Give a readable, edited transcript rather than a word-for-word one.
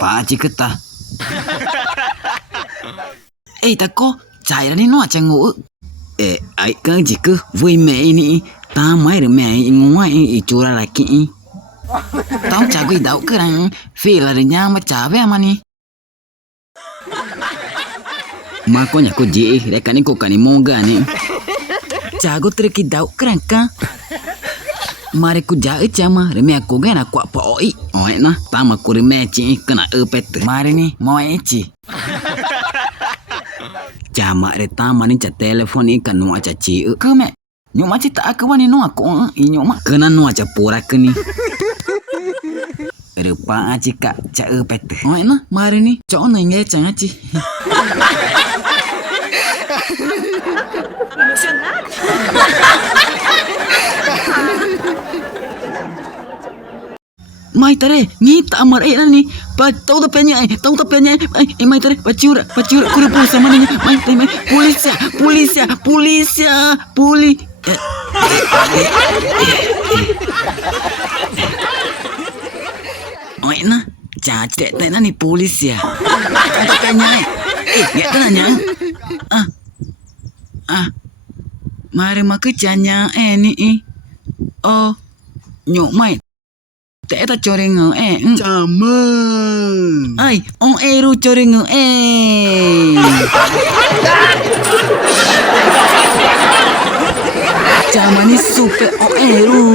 Pak Cik Ketah. Ta có chạy ra đi nó chẳng ngủ. Ai cơ chỉ cứ vui mẹ ni. Ta mới được mẹ ngoài chú ra lại kỹ. Tao chả quỳ đau cơ rằng phi là để nhà mà trả về mà ni. Mà có nhà cô dễ để cái này cô cái này mong gà ni. Chả có trừ cái đau cơ rằng cả. Mari ku jaga cama reme aku gana kwa pa oi na tama ku reme ci kena epet mari ni mau ci cama re tama ni ca telepon i kanu aca ci keme nyuma ci ta aku wani no aku i nyuma kena no aca pura keni rupa aci ka ca epet na mari ni ca ona nge ca aci Mai tare ni tak amar ni pa tahu tapenya mai tare pacura kuru pulsa mana ni mai polis na cacet na ni polis ya tapenya ya tanya mari mak canya ni oh nyok mai ta coreng Cama. Ai on eru coreng Cama ni super on eru